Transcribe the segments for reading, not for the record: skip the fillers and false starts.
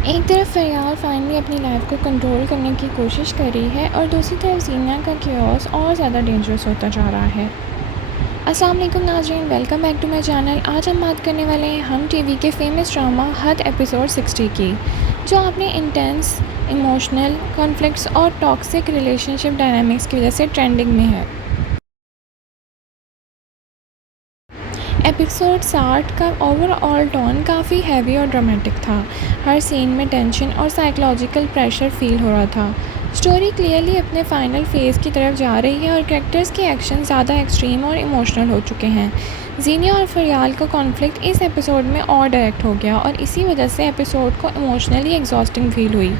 एक तरफ फरियाल फाइनली अपनी लाइफ को कंट्रोल करने की कोशिश कर रही है और दूसरी तरफ ज़ीनिया का क्योस और ज़्यादा डेंजरस होता जा रहा है। अस्सलाम वालेकुम नाज़रीन, welcome back to my channel. आज हम बात करने वाले हैं हम टीवी के फेमस ड्रामा हद एपिसोड 60 की, जो आपने इंटेंस इमोशनल कॉन्फ्लिक्ट्स और टॉक्सिक रिलेशनशिप डायनामिक्स की वजह से ट्रेंडिंग में है। एपिसोड 60 का ओवरऑल टोन काफ़ी हैवी और ड्रामेटिक था। हर सीन में टेंशन और साइकोलॉजिकल प्रेशर फील हो रहा था। स्टोरी क्लियरली अपने फाइनल फेज़ की तरफ जा रही है और कैरेक्टर्स के एक्शन ज़्यादा एक्सट्रीम और इमोशनल हो चुके हैं। ज़ीनिया और फरियाल का कॉन्फ्लिक्ट इस एपिसोड में और डायरेक्ट हो गया और इसी वजह से एपिसोड को इमोशनली एग्जॉस्टिंग फील हुई।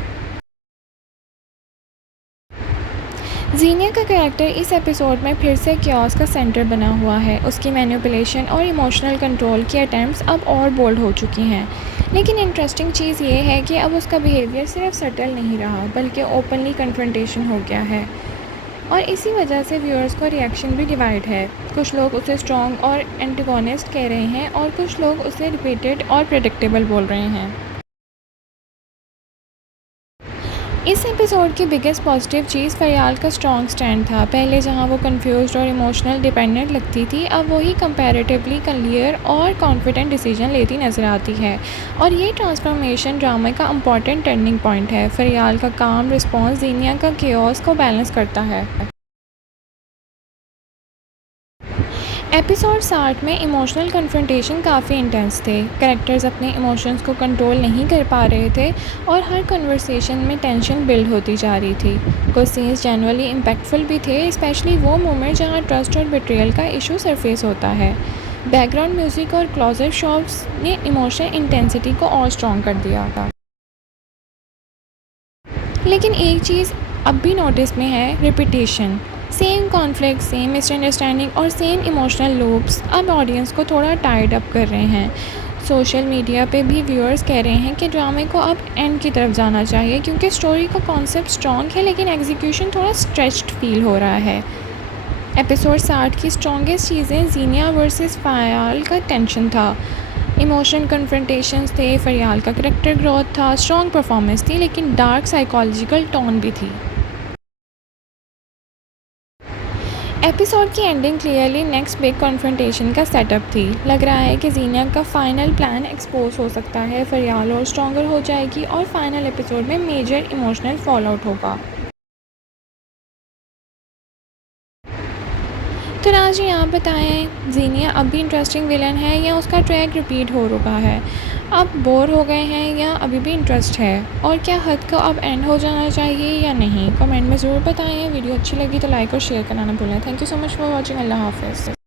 ज़ीनिया का कैरेक्टर इस एपिसोड में फिर से क्योस का सेंटर बना हुआ है। उसकी मैनिपुलेशन और इमोशनल कंट्रोल की अटैम्प्ट्स अब और बोल्ड हो चुकी हैं। लेकिन इंटरेस्टिंग चीज़ ये है कि अब उसका बिहेवियर सिर्फ सटल नहीं रहा बल्कि ओपनली कन्फ्रंटेशन हो गया है, और इसी वजह से व्यूअर्स का रिएक्शन भी डिवाइड है। कुछ लोग उसे स्ट्रॉन्ग और एंटेगोनिस्ट कह रहे हैं और कुछ लोग उसे रिपीटेड और प्रेडिक्टेबल बोल रहे हैं। इस एपिसोड की बिगेस्ट पॉजिटिव चीज़ फरियाल का स्ट्रॉन्ग स्टैंड था। पहले जहां वो कंफ्यूज्ड और इमोशनल डिपेंडेंट लगती थी, अब वही कंपैरेटिवली क्लियर और कॉन्फिडेंट डिसीजन लेती नज़र आती है, और ये ट्रांसफॉर्मेशन ड्रामे का इम्पॉर्टेंट टर्निंग पॉइंट है। फरियाल का काम रिस्पॉन्स ज़ीनिया का केओस को बैलेंस करता है। एपिसोड 60 में इमोशनल कन्फ्रंटेशन काफ़ी इंटेंस थे। कैरेक्टर्स अपने इमोशंस को कंट्रोल नहीं कर पा रहे थे और हर कन्वर्सेशन में टेंशन बिल्ड होती जा रही थी। कुछ सीन्स जनरली इम्पैक्टफुल भी थे, स्पेशली वो मोमेंट जहाँ ट्रस्ट और बिट्रियल का इशू सरफेस होता है। बैकग्राउंड म्यूज़िक और क्लोजअप शॉट्स ने इमोशनल इंटेंसिटी को और स्ट्रॉन्ग कर दिया था। लेकिन एक चीज़ अब भी नोटिस में है, repetition. Same conflict, same misunderstanding और सेम इमोशनल लूप्स अब ऑडियंस को थोड़ा टाइड अप कर रहे हैं। सोशल मीडिया पे भी व्यूअर्स कह रहे हैं कि ड्रामे को अब एंड की तरफ जाना चाहिए, क्योंकि स्टोरी का कॉन्सेप्ट स्ट्रॉन्ग है लेकिन एग्जीक्यूशन थोड़ा स्ट्रेच्ड फील हो रहा है। एपिसोड 60 की स्ट्रॉन्गेस्ट चीज़ें ज़ीनिया वर्सेस फरियाल का टेंशन था, इमोशन कन्फ्रंटेशंस थे, फरियाल का करेक्टर ग्रोथ था, स्ट्रॉन्ग परफॉर्मेंस थी, लेकिन डार्क साइकोलॉजिकल टोन भी थी। एपिसोड की ending clearly next big confrontation का सेटअप थी। लग रहा है कि ज़ीनिया का फाइनल प्लान एक्सपोज हो सकता है, फरियाल और स्ट्रॉन्गर हो जाएगी और फाइनल एपिसोड में मेजर इमोशनल फॉल आउट होगा। तो नाज़रीन, आप बताएं, ज़ीनिया अब भी इंटरेस्टिंग विलन है या उसका ट्रैक रिपीट हो रहा है? आप बोर हो गए हैं या अभी भी इंटरेस्ट है? और क्या हद को अब एंड हो जाना चाहिए या नहीं? कमेंट में ज़रूर बताएं। वीडियो अच्छी लगी तो लाइक और शेयर करना ना भूलें। Thank you so much for watching. अल्लाह हाफ़िज़।